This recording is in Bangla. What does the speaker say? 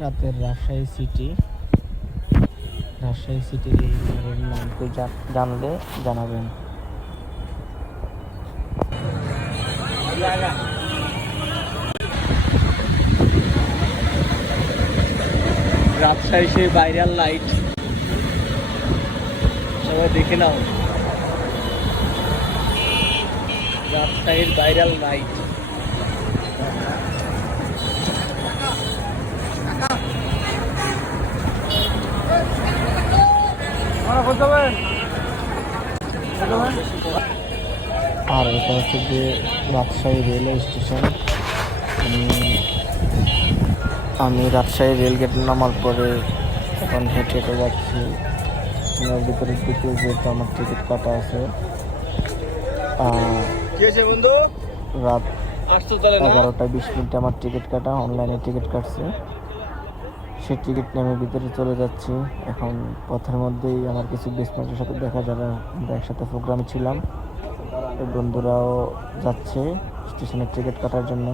রাতের রাজশাহী সিটির এই শহরের নাম কেউ জানলে জানাবেন। রাজশাহী সেই ভাইরাল লাইট, সবাই দেখে নাও রাজশাহীর ভাইরাল লাইট। আর এটা হচ্ছে যে রাজশাহী রেলওয়ে স্টেশন। আমি রাজশাহী রেলগেট নামার পরে এখন হেঁটে হেঁটে যাচ্ছি ভিতরের দিকে, যেহেতু আমার টিকিট কাটা আছে। রাত 11:20 আমার টিকিট কাটা, অনলাইনে টিকিট কাটছে। সেই টিকিট নিয়ে আমি ভিতরে চলে যাচ্ছি। এখন পথের মধ্যেই আমার কিছু বেস্টমেন্টের সাথে দেখা যাবে, আমরা একসাথে প্রোগ্রামে ছিলাম। বন্ধুরাও যাচ্ছে স্টেশনের টিকিট কাটার জন্য।